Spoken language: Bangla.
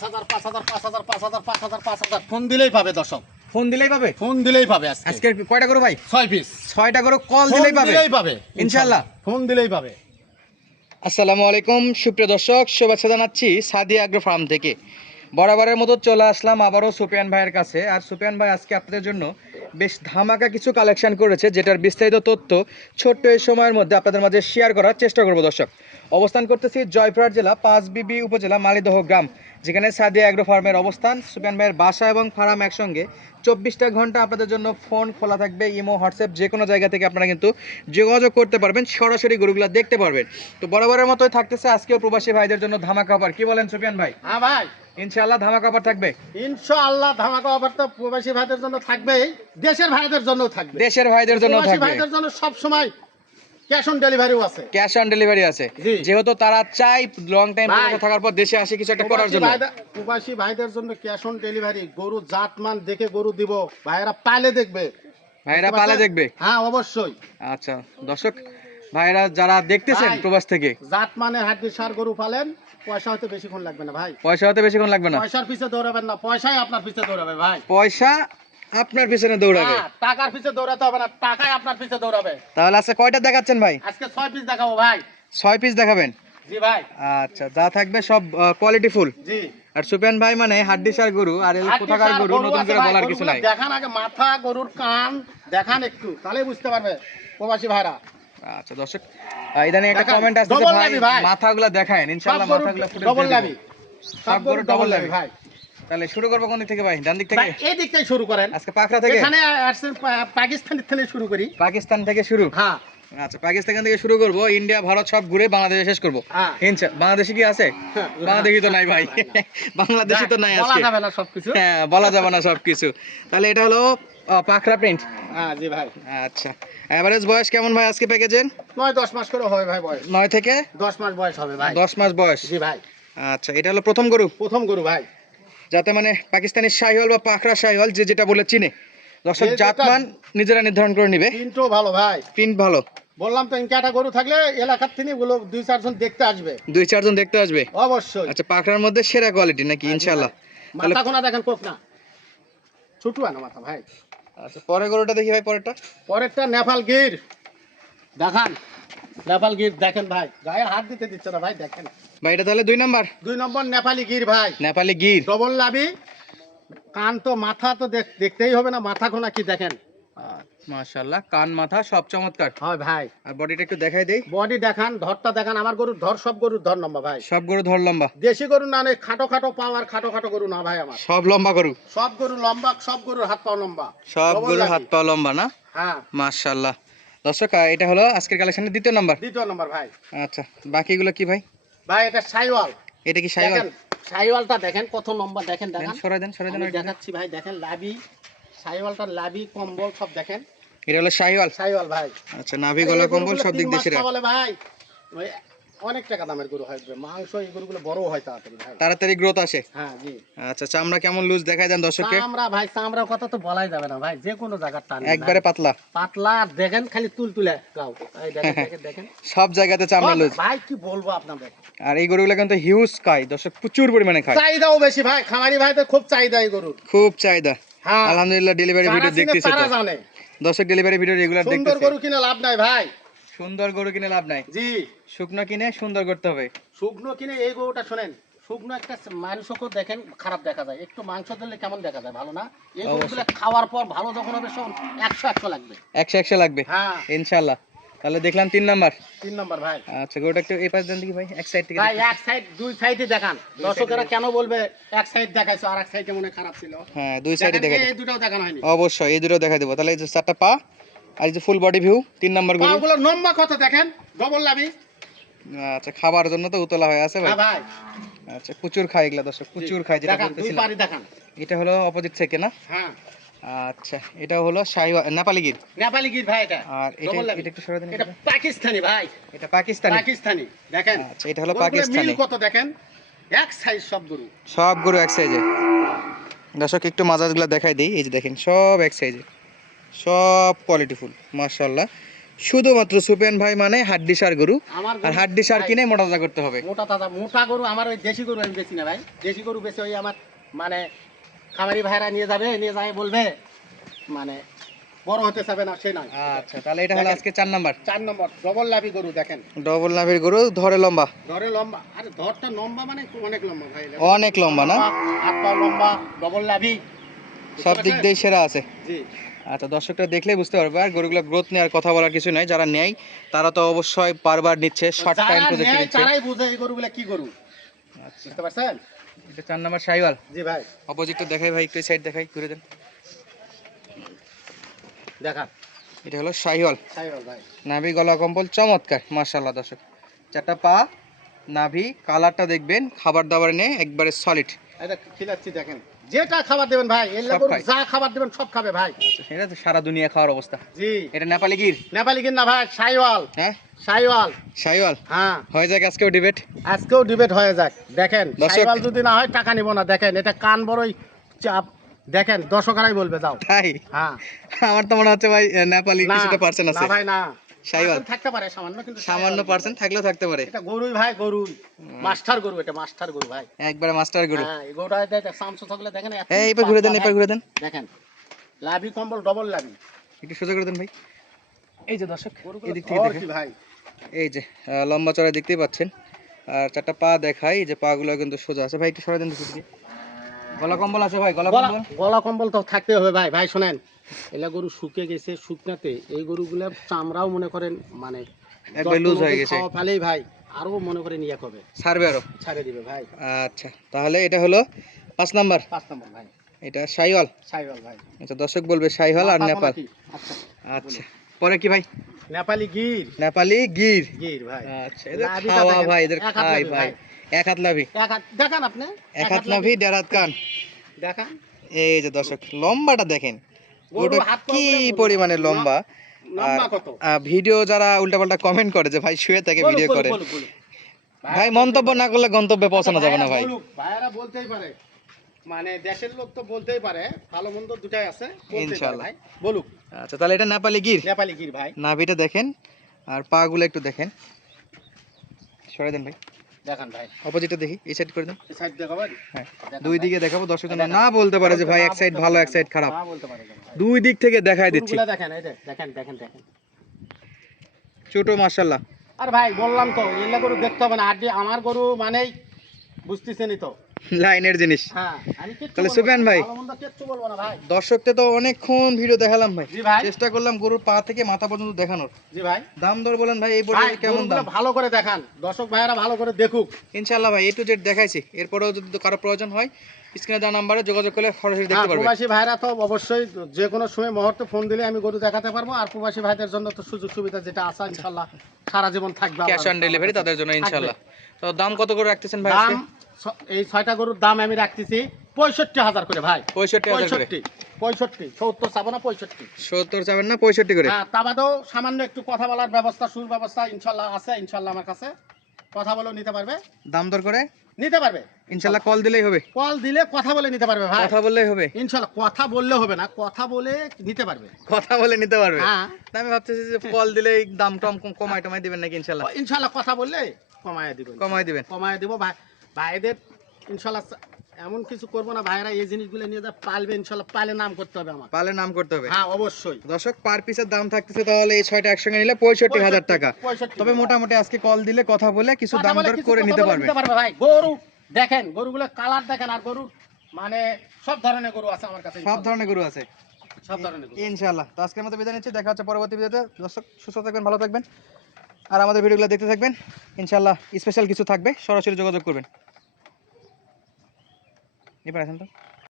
পাঁচ হাজার পাঁচ হাজার পাঁচ হাজার পাঁচ হাজার পাঁচ হাজার পাঁচ হাজার। ফোন দিলেই পাবে দর্শক। ফোন দিলেই পাবে? ফোন দিলেই পাবে আজকে। আজকে কয়টা করো ভাই? ছয় পিস ছয়টা করে কল দিলেই পাবে? দিলেই পাবে। ইনশাল্লাহ। ফোন দিলেই পাবে। আসসালামু আলাইকুম সুপ্রিয় দর্শক শুভেচ্ছা জানাচ্ছি সাদিয়া আগ্রো ফার্ম থেকে। বরাবরের মতো চলে আসলাম আবারও সুপিয়ান ভাইয়ের কাছে। আর সুপিয়ান ভাই আজকে আপনাদের জন্য বেশ ধামাকা কিছু কালেকশন করেছে যেটার বিস্তারিত তথ্য ছোট্ট এই সময়ের মধ্যে আপনাদের মাঝে শেয়ার করার চেষ্টা করব দর্শক। অবস্থান করতেছি জয়পুরহাট জেলা পাঁচবিবি উপজেলা মালিদহ গ্রাম যেখানে সাদিয়া অ্যাগ্রো ফার্মের অবস্থান। সুপিয়ান ভাইয়ের বাসা এবং ফার্ম একসঙ্গে চব্বিশটা ঘণ্টা আপনাদের জন্য ফোন খোলা থাকবে ইমো হোয়াটসঅ্যাপ যে কোনো জায়গা থেকে আপনারা কিন্তু যোগাযোগ করতে পারবেন সরাসরি গরুগুলো দেখতে পারবেন। তো বরাবরের মতোই থাকতেছে আজকেও প্রবাসী ভাইদের জন্য ধামাকা অফার কি বলেন সুপিয়ান ভাই? হ্যাঁ ভাই। ইনশাআল্লাহ ধামাকা অফার থাকবে। ইনশাআল্লাহ ধামাকা অফার তো প্রবাসী ভাইদের জন্য থাকবেই দেশের ভাইদের জন্য থাকবে। দেশের ভাইদের জন্য থাকবে। ভাইদের জন্য সব সময় ক্যাশ অন ডেলিভারিও আছে। ক্যাশ অন ডেলিভারি আছে। যেহেতু তারা চাই লং টাইম থাকার পর দেশে আসে কিছু একটা করার জন্য। প্রবাসী ভাইদের জন্য ক্যাশ অন ডেলিভারি গরু জাতমান দেখে গরু দিব। ভাইয়েরা পালে দেখবে। ভাইরা পালে দেখবে। হ্যাঁ অবশ্যই। আচ্ছা দর্শক ভাইরা যারা দেখতেছেন প্রবাস থেকে। জাত মানে হাড্ডি সার গরু পালেন পয়সা হয়তো বেশিক্ষণ লাগবে না ভাই। পয়সা হতে বেশিক্ষণ লাগবে না। পয়সার পিছে দৌড়াবেন না পয়সাই আপনার পিছে দৌড়াবে ভাই। পয়সা আপনার পিছনে দৌড়াবে। টাকার পিছে দৌড়াতে হবে না টাকাই আপনার পিছে দৌড়াবে। তাহলে আজকে কয়টা দেখাচ্ছেন ভাই? আজকে ছয় পিস দেখাবো ভাই। ছয় পিস দেখাবেন? জি ভাই। আচ্ছা যা থাকবে সব কোয়ালিটি ফুল জি। আর সুপেন ভাই মানে হাড্ডিসার গরু আর এই কোথাকার গরু নতুন করে বলার কিছু নাই। দেখান আগে মাথা গরুর কান দেখান একটু তাহলে বুঝতে পারবে প্রবাসী ভাইরা। আচ্ছা দর্শক ইদানিং একটা কমেন্ট আসছে ভাই মাথাগুলো দেখায় ইনশাআল্লাহ মাথাগুলো ফুটে ডবল লাভি সব গরু ডবল লাভি। ভাই। তাহলে শুরু করব কোন দিক থেকে ভাই? ডান দিক থেকে? এই দিক থেকে শুরু করেন। আজকে পাকড়া থেকে? এখানে আসছেন পা- পাকিস্তানের থেকে শুরু করি। পাকিস্তান থেকে শুরু? হ্যাঁ। আচ্ছা পাকিস্তান থেকে শুরু করব। ইন্ডিয়া ভারত সব ঘুরে বাংলাদেশে শেষ করব। হ্যাঁ। ইনশা বাংলাদেশি কি আছে? হ্যাঁ, বাংলাদেশি তো নাই ভাই। বাংলাদেশি তো নাই বলা আজকে। যাবে না সবকিছু। হ্যাঁ বলা যাবে না সবকিছু। তাহলে এটা হলো পাখরা প্রিন্ট হ্যাঁ জি ভাই। আচ্ছা। এভারেজ বয়স কেমন ভাই আজকে প্যাকেজের নয় দশ মাস করে হয় ভাই বয়স। নয় থেকে? দশ মাস বয়স হবে ভাই। দশ মাস বয়স। জি ভাই। আচ্ছা এটা হলো প্রথম গরু? প্রথম গরু ভাই। যাতে মানে পাকিস্তানি শাহিওয়াল বা পাখরা শাহিওয়াল যে যেটা বলে চিনে। দর্শক জাতমান নিজেরা নির্ধারণ করে নিবে। প্রিন্টও ভালো ভাই। প্রিন্ট ভালো। বললাম তো ইনকাটা গরু থাকলে এলাকার থেকে গুলো দুই চারজন দেখতে আসবে। দুই চারজন দেখতে আসবে? অবশ্যই। আচ্ছা পাখরার মধ্যে সেরা কোয়ালিটি নাকি ইনশাল্লাহ তাহলে মাথা কোনা দেখেন কোক না। ছোটু না মাথা ভাই। আচ্ছা পরের গরুটা দেখি ভাই পরেরটা। পরেরটা নেপাল গির। দেখান। নেপাল গির দেখেন ভাই। গায়ে হাত দিতে দিচ্ছে না ভাই দেখেন। ভাই এটা তাহলে দুই নাম্বার? দুই নম্বর নেপালি গির ভাই। নেপালি গির। ডবল লাভি। কান তো মাথা তো দেখ- দেখতেই হবে না মাথা কোনা কি দেখেন? মাশাল্লাহ কান মাথা সব চমৎকার। হয় ভাই। আর বডিটা একটু দেখাই দেই। বডি দেখান ধরটা দেখান আমার গরুর ধর সব গরুর ধর নম্বর ভাই। সব গরু ধর লম্বা। দেশি গরু না নেই খাটো খাটো পাওয়ার খাটো খাটো গরু না ভাই আমার। সব লম্বা গরু। সব গরু লম্বা সব গরুর হাত পাও লম্বা। সব Double গরু হাত পা লম্বা না? হ্যাঁ। মাশাল্লাহ দর্শক এটা হলো আজকের কালেকশনের দ্বিতীয় নাম্বার দ্বিতীয় নম্বর ভাই। আচ্ছা বাকিগুলো কি ভাই? ভাই এটা সাইওয়াল। এটা কি সাইওয়াল? দেখেন সাইওয়ালটা দেখেন কত নম্বর দেখেন দেখেন। সরাই দেন সরাই দেন দেখাচ্ছি ভাই দেখেন লাভি সাইওয়ালটা লাভি কম্বল সব দেখেন। এটা হলো সাইওয়াল। সাইওয়াল ভাই। আচ্ছা নাভি গলা কম্বল সব দিক দিয়ে সেরা। খাওয়ালে ভাই। অনেক টাকা দামের গরু হয় মাংস এই গরুগুলো বড় হয় তাড়াতাড়ি ভাই। তাড়াতাড়ি গ্রোথ আসে? হ্যাঁ জি। আচ্ছা চামড়া কেমন লুজ দেখাই দেন দর্শককে? চামড়া ভাই চামড়ার কথা তো বলাই যাবে না ভাই যে কোনো জায়গার টান একবারে পাতলা। পাতলা দেখেন খালি তুল তুলে গাও। এই দেখেন সব জায়গাতে চামড়া লুজ ভাই কি বলব আপনাদের? আর এই গরুগুলো কিন্তু হিউজ খায় দর্শক প্রচুর পরিমাণে খায়। চাহিদাও বেশি ভাই খামারি ভাইদের খুব চাহিদা এই গরুর। খুব চাহিদা। হ্যাঁ। আলহামদুলিল্লাহ ডেলিভারি ভিডিও দেখতেছে দর্শক ডেলিভারি ভিডিও রেগুলার সুন্দর গরু কিনে লাভ নাই ভাই। সুন্দর গরু কিনে লাভ নাই। জি। শুকনো কিনে সুন্দর করতে হবে। শুকনো কিনে এই গরুটা শোনেন শুকনো একটা মাংসকে দেখেন খারাপ দেখা যায়। একটু মাংস দিলে কেমন দেখা যায় ভালো না? এই গরুগুলো খাওয়ার পর ভালো যখন হবে সব একশো একশো লাগবে। একশো একশো লাগবে? হ্যাঁ। ইনশাল্লাহ তাহলে দেখলাম তিন নাম্বার। তিন নম্বর ভাই। আচ্ছা গরুটা একটু এই পাশ দেন দেখি ভাই। এক সাইড থেকে ভাই এক সাইড দুই সাইডে দেখান। দর্শকেরা কেন বলবে এক সাইড দেখাইছো আর এক সাইডে মনে খারাপ ছিল? হ্যাঁ দুই সাইডে দেখেন, দেখা এই দুটাও দেখানো হয়নি। অবশ্যই এই দুটো দেখাই দেবো। তাহলে এই যে চারটা পা আর এই যে ফুল বডি ভিউ তিন নাম্বার গরু। পাগুলো লম্বা কত দেখেন ডবল লাভি। আচ্ছা খাবার জন্য তো উতলা হয়ে আছে ভাই। হ্যাঁ ভাই। আচ্ছা প্রচুর খায় এগুলা দর্শক প্রচুর খায় যেটা বলতেছিলাম। এটা হলো অপোজিট থেকে না? হ্যাঁ। আচ্ছা এটা হলো শাহি নেপালি গির। নেপালি গির ভাই এটা। আর এটা এটা একটু সরে দেন এটা পাকিস্তানি ভাই। এটা পাকিস্তানি। পাকিস্তানি দেখেন। আচ্ছা এটা হলো পাকিস্তানি। কত দেখেন? এক সাইজ সব গরু। সব গরু এক সাইজে দর্শক একটু মাজাজগুলো দেখাই দিই। এই যে দেখেন সব এক সাইজে সব কোয়ালিটি ফুল মার্শাল্লাহ শুধুমাত্র সুপেন ভাই মানে হাড্ডি সার গরু আর হাড্ডি সার কিনে মোটা তাজা করতে হবে। মোটা তাজা মোটা গরু আমার ওই দেশি গরু আমি বেশি না ভাই। দেশি গরু বেশি ওই আমার মানে খামারি ভাইরা নিয়ে যাবে নিয়ে যায় বলবে মানে বড় হতে চাবে না সে নয় আচ্ছা তাহলে এটা হলো আজকে চার নাম্বার। চার নম্বর ডবল লাভি গরু দেখেন। ডবল নাভির গরু ধরে লম্বা। ধরে লম্বা আরে ধরটা লম্বা মানে অনেক লম্বা ভাই অনেক লম্বা না? হাত পা লম্বা ডবল লাভি। সব দিক দিয়ে সেরা আছে। জি। আচ্ছা দর্শকরা দেখলে বুঝতে পারবে আর গরুগুলো গ্রোথ নেওয়ার কথা বলার কিছু নাই। যারা নেয় তারা তো অবশ্যই বারবার নিচ্ছে শর্ট টাইম প্রজেক্ট নেয় নিচ্ছে তারাই বুঝে এই গরুগুলা কি গরু। আচ্ছা। বুঝতে পারছেন? এটা চার নাম্বার সাইওয়াল। জি ভাই। অপোজিটটা দেখাই ভাই একটু সাইড দেখাই ঘুরে দেন। দেখান। এটা হলো শাহিওয়াল সাইবাল ভাই। নাভি গলা কম্বল চমৎকার মার্শাল্লাহ দর্শক। চারটা পা নাভি কালারটা দেখবেন খাবার দাবার নিয়ে একবারে সলিড এটা খিলাচ্ছি দেখেন। যেটা খাবার দেবেন ভাই এল্লা গরু যা খাবার দেবেন সব খাবে ভাই। আচ্ছা সেটা তো সারা দুনিয়া খাওয়ার অবস্থা। জি। এটা নেপালি গির? নেপালি কিনা ভাই সাইওয়াল হ্যাঁ? সাইওয়াল শাহিওয়াল হ্যাঁ। হয়ে যাক আজকেও ডিবেট আজকেও ডিবেট হয়ে যাক। দেখেন সাইওয়াল যদি না হয় টাকা নিব না। দেখেন এটা কান বড়ই চাপ। দেখেন দর্শকরাই বলবে যাও। তাই? হ্যাঁ। আমার তো মনে হচ্ছে ভাই নেপালি কিছুটা পার্সেন্ট না ভাই না। সাইওয়াল। থাকতে পারে সামান্য কিন্তু সামান্য পার্সেন্ট থাকলেও থাকতে পারে। এটা গরুই ভাই গরুই। মাস্টার গরু এটা মাস্টার গরু ভাই। একবারে মাস্টার গরু। হ্যাঁ এই গরুটা দেখ সামসু থাকলে দেখেন এই এবার ঘুরে দেন এবার ঘুরে দেন। দেখেন। লাভি কম্বল ডবল লাভি। একটু সোজা করে দেন ভাই। এই যে দর্শক থেকে দেখেন। ভাই। এই যে লম্বা চড়া দেখতেই পাচ্ছেন। আর চারটা পা দেখাই যে পা গুলো কিন্তু সোজা আছে। ভাই একটু সরে দেন গলা কম্বল আছে ভাই গলা কম্বল। গলা কম্বল তো থাকতে হবে ভাই। ভাই শোনেন। এলা গরু শুকে গেছে শুকনাতে। এই গরুগুলো চামড়াও মনে করেন মানে একবার লুজ হয়ে গেছে। খাওয়া ফেলেই ভাই আরও মনে করেন ইয়ে হবে ছাড়বে আরও? ছাড়ে দিবে ভাই। আচ্ছা তাহলে এটা হলো পাঁচ নাম্বার। পাঁচ নম্বর ভাই। এটা সাইওয়াল? সাইওয়াল ভাই। আচ্ছা দর্শক বলবে সাইওয়াল আর নেপাল। আচ্ছা আচ্ছা পরে কি ভাই? নেপালি গির। নেপালি গির। গির ভাই। আচ্ছা এদের খাওয়া ভাই এদের এক হাত খাই ভাই। এক হাত লাভি। এক হাত দেখান আপনি। এক হাত লাভি। দেড় হাত কান। দেখান। এই যে দর্শক লম্বাটা দেখেন। পা কি পরিমাণে লম্বা? ভিডিও যারা উল্টাপাল্টা কমেন্ট করে যে ভাই শুয়ে থেকে ভিডিও করে। ভাই মন্তব্য না করলে গন্তব্যে পৌঁছানো যাবে না ভাই। ভাইয়েরা বলতেই পারে। মানে দেশের লোক তো বলতেই পারে ভালো মন্দ দুটাই আছে ইনশাআল্লাহ। ভাই। বলুক। আচ্ছা তাহলে এটা নেপালি গির? নেপালি গির ভাই। নাভিটা দেখেন আর পা গুলো একটু দেখেন। সরে দেন ভাই। দেখান ভাই। অপোজিটে দেখি এই সাইড করে দেন। এই সাইড দেখাবেন? হ্যাঁ দুই দিকে দেখাবো দর্শক না বলতে পারে যে ভাই এক সাইড ভালো এক সাইড খারাপ। না বলতে পারে। দুই দিক থেকে দেখাই দিচ্ছি। দেখেন এই দেখেন দেখেন দেখেন। ছোট মার্শাল্লাহ আর ভাই বললাম তো এগুলা গরু দেখতে হবে না। আর যে আমার গরু মানেই বুঝতেছেনই তো। লাইনের জিনিস। হ্যাঁ তাহলে সুফিয়ান ভাই। ভালো কিচ্ছু বলব না ভাই। দর্শককে তো অনেকক্ষণ ভিডিও দেখালাম ভাই। চেষ্টা করলাম গরুর পা থেকে মাথা পর্যন্ত দেখানোর। জি ভাই। দাম দর বলেন ভাই এই পর্যন্ত কেমন দাম? ভালো করে দেখান। দর্শক ভাইয়েরা ভালো করে দেখুক। ইনশাআল্লাহ ভাই এ টু জেড দেখাইছি। এরপরেও যদি কারও প্রয়োজন হয় স্ক্রিনে দেওয়া নাম্বারে যোগাযোগ করলে সরাসরি হ্যাঁ, দেখতে পারবে। প্রবাসী ভাইরা তো অবশ্যই যে কোনো সময় মুহূর্তে ফোন দিলে আমি গরু দেখাতে পারব। আর প্রবাসী ভাইদের জন্য তো সুযোগ সুবিধা যেটা আছে ইনশাল্লাহ সারা জীবন থাকবে ক্যাশ অন ডেলিভারি তাদের জন্য ইনশাআল্লাহ তো দাম কত করে রাখতেছেন ভাই দাম এই ছয়টা গরুর দাম আমি রাখতেছি পঁয়ষট্টি হাজার করে ভাই। পঁয়ষট্টি পঁয়ষট্টি পঁয়ষট্টি সত্তর চাবো না পঁয়ষট্টি? সত্তর চাবেন না পঁয়ষট্টি করে। হ্যাঁ তা বাদেও সামান্য একটু কথা বলার ব্যবস্থা সুর ব্যবস্থা ইনশাল্লাহ আছে ইনশাল্লাহ আমার কাছে। কথা বলে নিতে পারবে। দাম দর করে? নিতে পারবে। ইনশাআল্লাহ কল দিলেই হবে। কল দিলে কথা বলে নিতে পারবে ভাই। কথা বললেই হবে। ইনশাল্লাহ কথা বললে হবে না কথা বলে নিতে পারবে। কথা বলে নিতে পারবে। হ্যাঁ। আমি ভাবতেছি যে কল দিলেই দাম টম কম- কমাই টমাই দিবেন নাকি ইনশাআল্লাহ ইনশাল্লাহ কথা বললে কমায় দিবেন। কমাই দিবেন। কমায় দিব ভাই। ভাইদের ইনশাল্লাহ এমন কিছু করব না ভাইরা এই জিনিসগুলো নিয়ে যা পালবে ইনশাল্লাহ পালে নাম করতে হবে আমার। পালে নাম করতে হবে? হ্যাঁ অবশ্যই। দর্শক পার পিসের দাম থাকতেছে তাহলে এই ছয়টা একসঙ্গে নিলে পঁয়ষট্টি হাজার টাকা। তবে মোটামুটি আজকে কল দিলে কথা বলে কিছু দাম দর করে নিতে পারবে। ভাই। গরু দেখেন গরুগুলো কালার দেখেন আর গরু মানে সব ধরনের গরু আছে আমার কাছে। সব ধরনের গরু আছে। সব ধরনের ইনশাআল্লাহ। তো আজকের মতো বিদায় নিচ্ছি দেখা হচ্ছে পরবর্তী ভিডিওতে। দর্শক সুস্থ থাকবেন ভালো থাকবেন। আর আমাদের ভিডিওগুলো দেখতে থাকবেন। ইনশাআল্লাহ স্পেশাল কিছু থাকবে সরাসরি যোগাযোগ করবেন। এবার আসেন তো